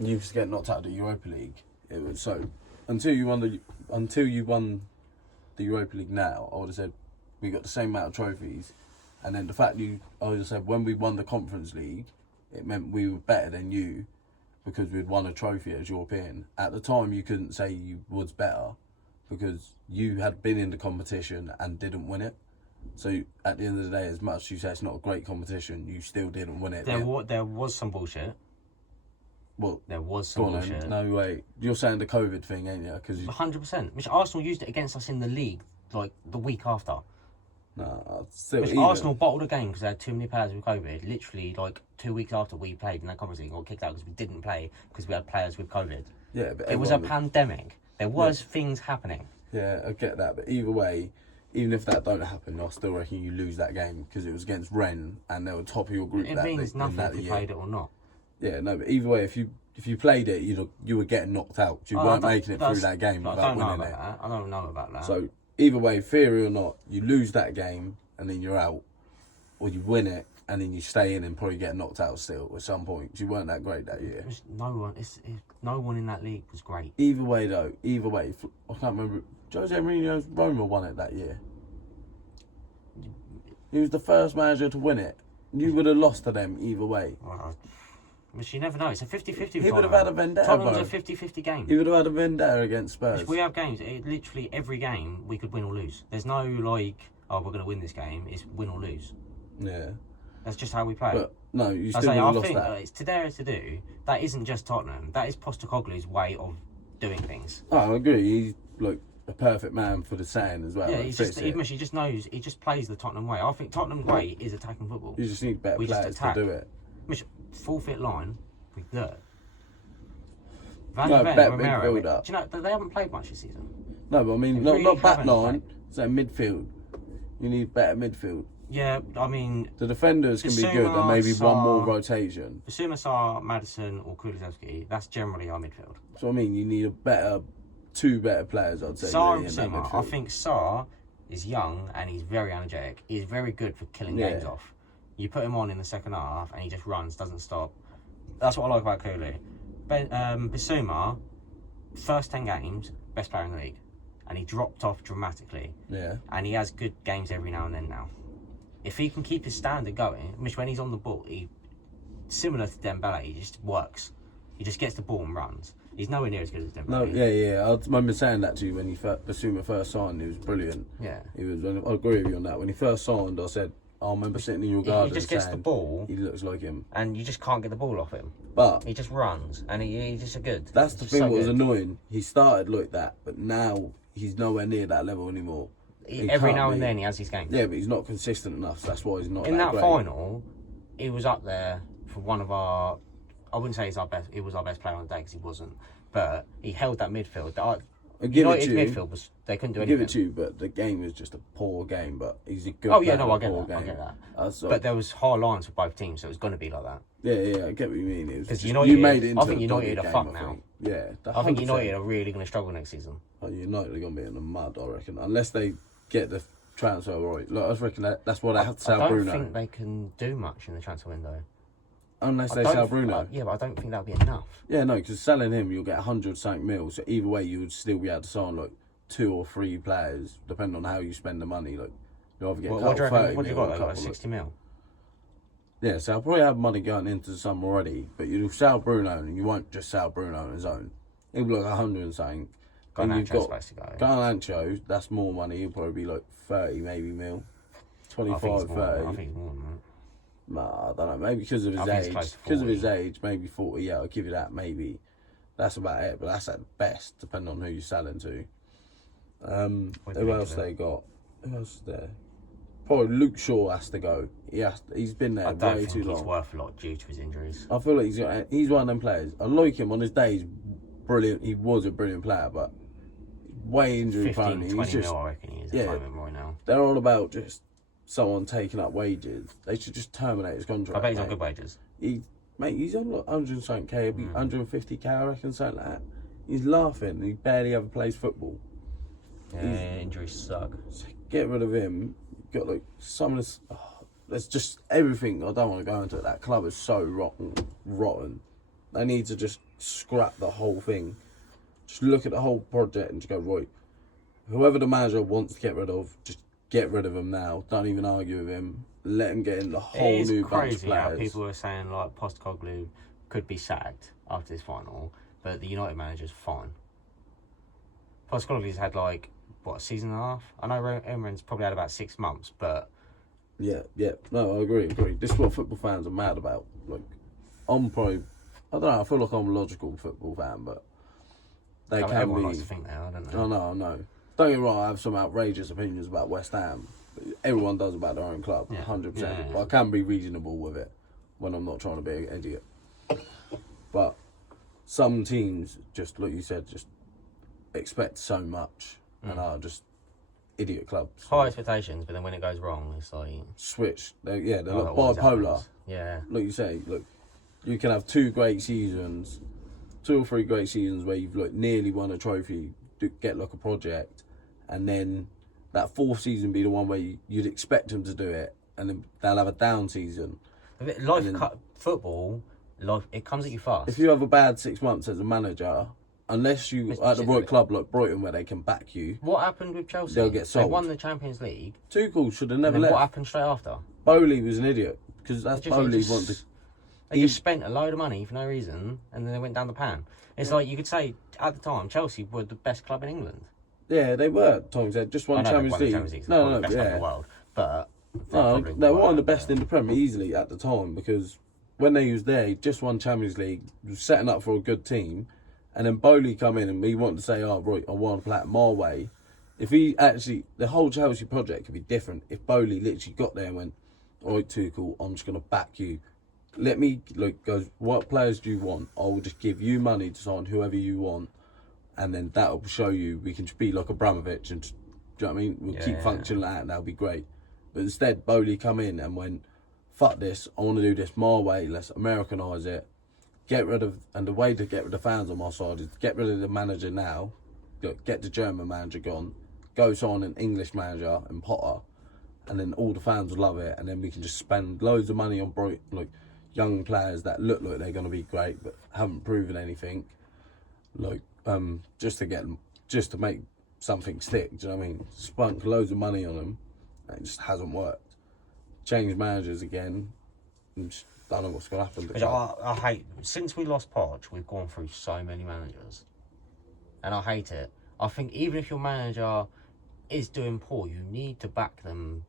you used to get knocked out of the Europa League. It was so until you won the Europa League. Now, I would have said we got the same amount of trophies, and then the fact I would have said when we won the Conference League, it meant we were better than you because we'd won a trophy as European. At the time, you couldn't say you was better because you had been in the competition and didn't win it. So at the end of the day, as much as you say it's not a great competition, you still didn't win it. There was some bullshit. Well, there was some bullshit. No way. You're saying the COVID thing, ain't you? 100%. Which Arsenal used it against us in the league, like the week after. No, still. Which Arsenal bottled a game because they had too many players with COVID. Literally, like 2 weeks after we played in that Conference League, got kicked out because we didn't play because we had players with COVID. Yeah, but it was a pandemic. There was things happening. Yeah, I get that, but either way, even if that don't happen, I still reckon you lose that game because it was against Rennes and they were top of your group. It means nothing if you played it or not. Yeah, no, but either way, if you played it, you were getting knocked out. You weren't making it through that game without winning it. I don't know about that. So either way, theory or not, you lose that game and then you're out, or you win it and then you stay in and probably get knocked out still at some point. You weren't that great that year. No one in that league was great. Either way, though, I can't remember. Jose Mourinho's Roma won it that year. He was the first manager to win it. You would have lost to them either way. But you never know. It's a 50-50. He would have had a vendetta. Tottenham's a 50-50 game. He would have had a vendetta against Spurs. We have games. Literally every game we could win or lose. There's no like, oh, we're going to win this game. It's win or lose. Yeah. That's just how we play. But no, you still would have lost that. I think it's to dare to do. That isn't just Tottenham. That is Postecoglou's way of doing things. Oh, I agree. He's like a perfect man for the saying as well. Yeah, he just knows. He just plays the Tottenham way. I think Tottenham's way is attacking football. You just need better players to do it. Which full-fit line with dirt. Better midfielder. Do you know they haven't played much this season? No, but I mean, not back line. So midfield. You need better midfield. Yeah, I mean... The defenders can be good and maybe one more rotation. Basuma, Sarr, Maddison or Kulusevski, that's generally our midfield. So I mean, you need two better players, I'd say. Sarr and Basuma. I think Sarr is young and he's very energetic. He's very good for killing games off. You put him on in the second half and he just runs, doesn't stop. That's what I like about Kulu. Basuma, first 10 games, best player in the league. And he dropped off dramatically. Yeah. And he has good games every now and then now. If he can keep his standard going, which when he's on the ball, similar to Dembele, he just works. He just gets the ball and runs. He's nowhere near as good as Dembele. No, yeah. I remember saying that to you when Basuma first signed. He was brilliant. Yeah. I agree with you on that. When he first signed, I said, I remember sitting in your garden. He just gets the ball. He looks like him. And you just can't get the ball off him. But he just runs, and he's just a good. That's the thing that was annoying. He started like that, but now he's nowhere near that level anymore. Every now and then he has his games. Yeah, but he's not consistent enough. So that's why he's not. In that great. Final, he was up there for one of our. I wouldn't say he's our best. He was our best player on the day because he wasn't. But he held that midfield. United midfield was they couldn't do anything. Give it to you, but the game was just a poor game. But he's a good. Oh yeah, no, I get that. Game. I get that. But there was high lines for both teams, so it was going to be like that. Yeah, I get what you mean. Because you made it into I think United are fucked now. Yeah, I think United are really going to struggle next season. Oh, United are going to be in the mud, I reckon, unless they get the transfer right. Look, I reckon that's what they have to sell Bruno. I don't think they can do much in the transfer window. Unless they sell Bruno. Yeah, but I don't think that'll be enough. Yeah, no, because selling him, you'll get 100 mil. So either way, you would still be able to sign like 2 or 3 players, depending on how you spend the money. Like you either get what do you got? Like 60 mil. Yeah, so I'll probably have money going into some already, but you'll sell Bruno, and you won't just sell Bruno on his own. He'll be like 100 and something. Garnacho's supposed to go. Garnacho, that's more money. He'll probably be like 30 maybe mil. 25, 30. I think it's more than that. Nah, I don't know. Maybe because of his age. Because of his age, maybe 40. Yeah, I'll give you that. Maybe that's about it. But that's at best, depending on who you're selling to. Who else they got? Who else is there? Probably Luke Shaw has to go. He's been there way too long. I don't think he's worth a lot due to his injuries. I feel like he's one of them players. I like him on his day. He's brilliant. He was a brilliant player, but way injury prone. 20 mil, I reckon he is at the moment right now. They're all about just someone taking up wages. They should just terminate his contract. I bet he's on good wages. He's on like 100k, 150k, I reckon, something like that. He's laughing. He barely ever plays football. Yeah, injuries suck. So get rid of him. You've got like some of this. There's just everything. I don't want to go into it. That club is so rotten. They need to just scrap the whole thing. Just look at the whole project and just go, right, whoever the manager wants to get rid of, just get rid of him now. Don't even argue with him. Let him get in the whole new bunch of crazy how players. people are saying like Postecoglou could be sacked after this final, but the United manager's fine. Postecoglou's had like a season and a half. I know Emery's probably had about 6 months, but Yeah. No, I agree. This is what football fans are mad about. Like, I'm probably, I don't know, I feel like I'm a logical football fan, but they can everyone be. likes to think they are, don't they? I know. Don't get me wrong, I have some outrageous opinions about West Ham. Everyone does about their own club, 100%. Yeah. But I can be reasonable with it when I'm not trying to be an idiot. But some teams, just like you said, just expect so much and are just idiot clubs. High expectations, but then when it goes wrong, it's like Switch. They're like always bipolar. happens. Yeah. Like you say, look, you can have 2 great seasons, 2 or 3 great seasons where you've like nearly won a trophy, get like a project, and then that 4th season be the one where you'd expect them to do it, and then they'll have a down season. Football, it comes at you fast. If you have a bad 6 months as a manager, unless you at the right club like Brighton where they can back you, what happened with Chelsea? They'll get sold. They won the Champions League. Tuchel should have never And then left. what happened straight after? Bowley was an idiot because that's Bowley wanted. They just spent a load of money for no reason, and then they went down the pan. It's like you could say at the time Chelsea were the best club in England. Yeah, they were. Tom said just won Champions League. No, best club in the world, but they were one of the best in the Premier easily at the time because when they was there, he just won Champions League, was setting up for a good team, and then Bowley come in and we want to say, oh right, I want to play it my way. If he actually, the whole Chelsea project could be different if Bowley literally got there and went, all right, Tuchel, I'm just going to back you. Let me, goes, what players do you want? I will just give you money to sign whoever you want, and then that will show you we can just be like Abramovich and, do you know what I mean? We'll keep functioning like that and that'll be great. But instead, Bowley come in and went, fuck this, I want to do this my way, let's Americanise it. And the way to get rid of the fans on my side is get rid of the manager now, get the German manager gone, go sign an English manager and Potter, and then all the fans will love it, and then we can just spend loads of money on young players that look like they're going to be great but haven't proven anything, just to make something stick. Do you know what I mean? Spunk loads of money on them, and it just hasn't worked. Change managers again, and just don't know what's going to happen. I hate, since we lost Poch, we've gone through so many managers, and I hate it. I think even if your manager is doing poor, you need to back them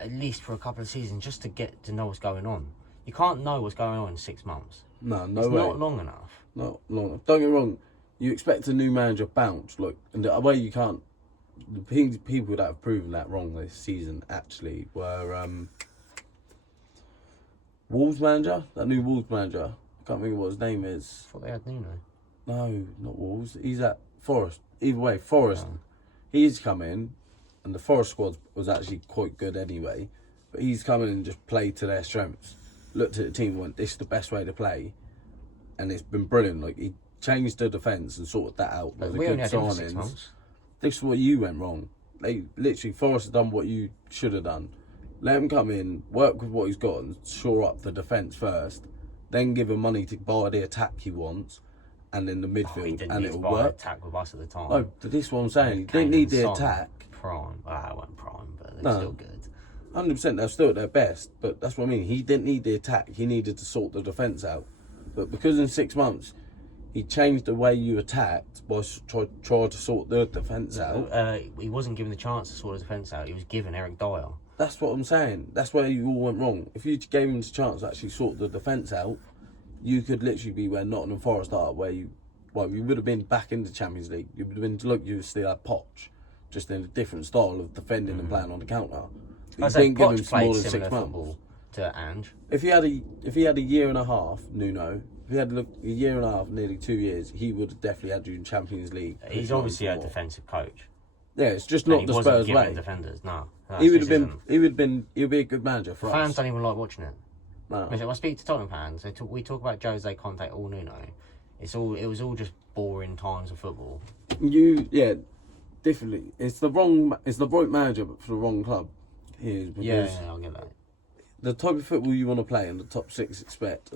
at least for a couple of seasons just to get to know what's going on. You can't know what's going on in 6 months. No it's way. Not long enough. Not long enough. Don't get me wrong. You expect a new manager bounce, and the way you can't. The people that have proven that wrong this season actually were Wolves manager. That new Wolves manager. I can't think of what his name is. I thought they had Nuno. No, not Wolves. He's at Forest. Either way, Forest. Oh. He's come in, and the Forest squad was actually quite good anyway. But he's come in and just played to their strengths. Looked at the team and went, this is the best way to play. And it's been brilliant. He changed the defence and sorted that out. But we only had him for 6 months. This is what you went wrong. They literally, Forest have done what you should have done. Let him come in, work with what he's got and shore up the defence first. Then give him money to buy the attack he wants. And then the midfield, and it'll work. Attack with us at the time. No, but this is what I'm saying. He didn't need the attack. Prime. Well, I wasn't prime, but they're still good. 100%, they're still at their best, but that's what I mean. He didn't need the attack. He needed to sort the defence out. But because in 6 months he changed the way you attacked by trying to sort the defence out. He wasn't given the chance to sort the defence out. He was given Eric Dyer. That's what I'm saying. That's where you all went wrong. If you gave him the chance to actually sort the defence out, you could literally be where Nottingham Forest are, where you would have been back in the Champions League. You would have been, look, you still had Poch, just in a different style of defending and playing on the counter. I say Poch played similar football to Ange. If he had a year and a half, Nuno, if he had a year and a half, nearly 2 years, he would have definitely had you in Champions League. He's obviously a defensive coach. Yeah, it's just not the Spurs way. Defenders, no. He would be a good manager for us. Fans don't even like watching it. No. I speak to Tottenham fans. We talk about Jose Conte or Nuno. It was all just boring times of football. Definitely. It's the right manager, but for the wrong club. Yeah, I'll get that. The type of football you want to play and the top 6 expect,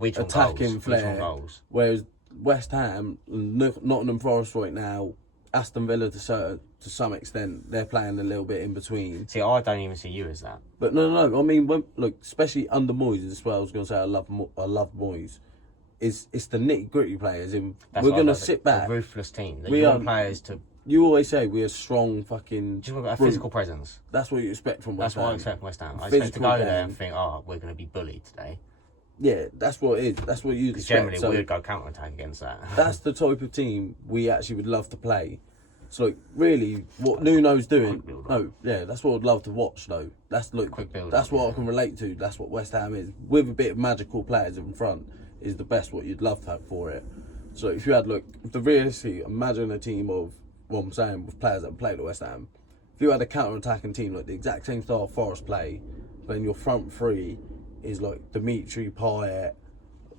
Which one attacking goals? flair. Which one goals? Whereas West Ham, Nottingham Forest right now, Aston Villa to some extent, they're playing a little bit in between. See, I don't even see you as that. But no. I mean, look, especially under Moyes, this is what I was going to say. I love Moyes. It's the nitty gritty players. We're going to sit back. A ruthless team. We want are players to. You always say we're a strong fucking. Just got a physical presence. That's what you expect from West Ham. That's what I expect from West Ham. I expect to go there and think, oh, we're going to be bullied today. Yeah, that's what it is. That's what you expect. Generally, we would go counter attack against that. That's the type of team we actually would love to play. So really, what Nuno's doing, that's what I'd love to watch though. That's what I can relate to. That's what West Ham is, with a bit of magical players in front, is the best what you'd love to have for it. So if you had realistically, imagine a team of what I'm saying with players that played at West Ham. If you had a counter-attacking team like the exact same style of Forest play, then your front three is like Dimitri Payet,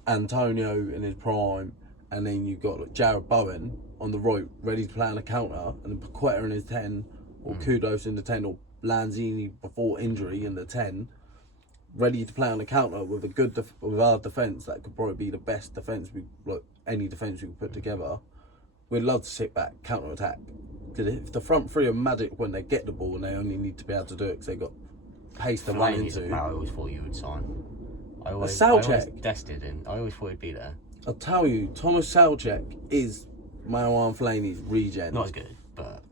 Antonio in his prime, and then you've got Jared Bowen on the right, ready to play on a counter, and then Paqueta in his 10, or Kudos in the 10, or Lanzini before injury in the 10, ready to play on a counter with with our defence. That could probably be the best defence any defence we could put together. We'd love to sit back, counter attack. Because if the front three are magic when they get the ball, and they only need to be able to do it because they've got pace to run into. I always thought you would sign. I always tested in. I always thought he'd be there. I'll tell you, Thomas Soucek is Marouane Fellaini's regen. Not as good, but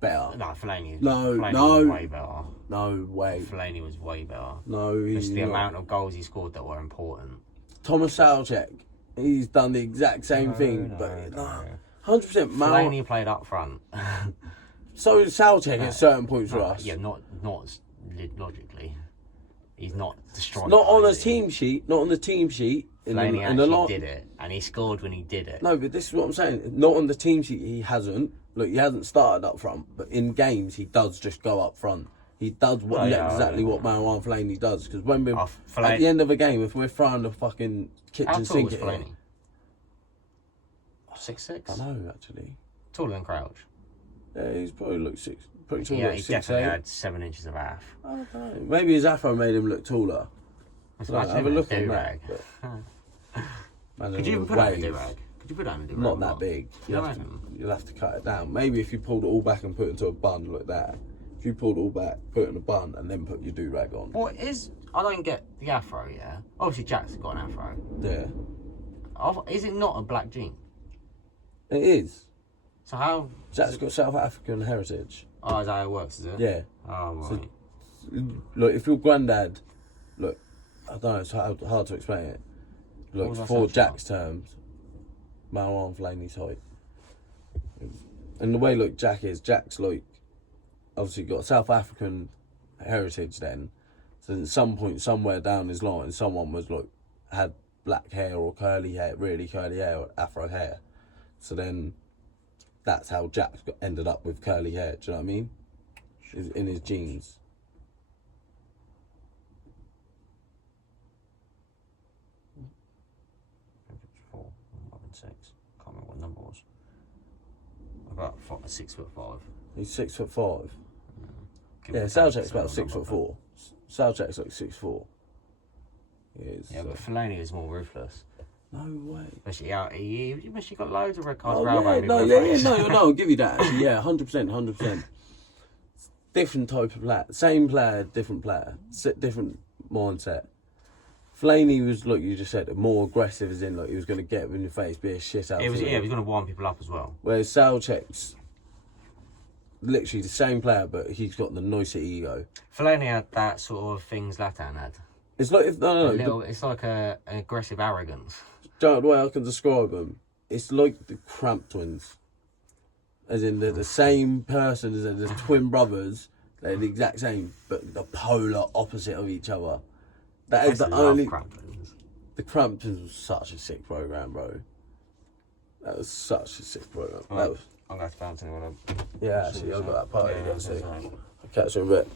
better. No, Fellaini. No, was way better. No way. Fellaini was way better. No, he's just the not. amount of goals he scored that were important. Thomas Soucek, he's done the exact same thing, but 100%. Fellaini played up front. So Soucek at certain points for us. Yeah, not logically. He's not the strongest. Not on the team sheet. Not on the team sheet. Fellaini actually did it, and he scored when he did it. No, but this is what I'm saying. Not on the team sheet. He hasn't. Look, he hasn't started up front, but in games he does just go up front. He does what Marouane Fellaini does. Because when we're at the end of a game, if we're throwing the fucking kitchen sink at him, 6'6". I know, actually. Taller than Crouch. Yeah, he's probably pretty tall. Yeah, he definitely had 7 inches of af. I don't know. Maybe his afro made him look taller. Have a look on that. Could you put that in a do-rag? Could you put that in a do-rag? Not that big. You'll have to cut it down. Maybe if you pulled it all back and put it into a bun like that. If you pulled it all back, put it in a bun, and then put your do-rag on. I don't get the afro, yeah? Obviously, Jack's got an afro. Yeah. Is it not a black gene? It is. So how... Jack's got South African heritage. Oh, is that how it works, is it? Yeah. Oh, right. So, look, if your granddad... Look, I don't know, it's hard to explain it. Look, for Jack's terms, Marouane Fellaini's height. And the way, Jack's obviously got South African heritage then. So at some point, somewhere down his line, someone was had black hair or curly hair, really curly hair or afro hair. So then that's how Jack ended up with curly hair, do you know what I mean? In his genes. Can't remember what number it was. About 6'5". He's 5'5". Yeah, Soucek's about 6'4". Soucek's like 6'4". Yeah, but Fellaini is more ruthless. No way. Especially got loads of red cards. I'll give you that. Actually, yeah, 100%. Different type of player. Same player, different player. Different mindset. Fellaini was, like you just said, more aggressive, as in he was going to get in your face, be a shit out. He was going to wind people up as well. Whereas Soucek's literally the same player, but he's got the nicer ego. Fellaini had that sort of thing Zlatan had. It's like it's like an aggressive arrogance. The way I can describe them, it's like the Cramp twins. As in, they're the same person, as in they're twin brothers. They're the exact same, but the polar opposite of each other. That is the only. The Cramp twins was such a sick program, bro. That was such a sick program. Right. I'm going to have to bounce anyone up. Yeah, actually, I've got that party to go to. I'll catch you in a bit.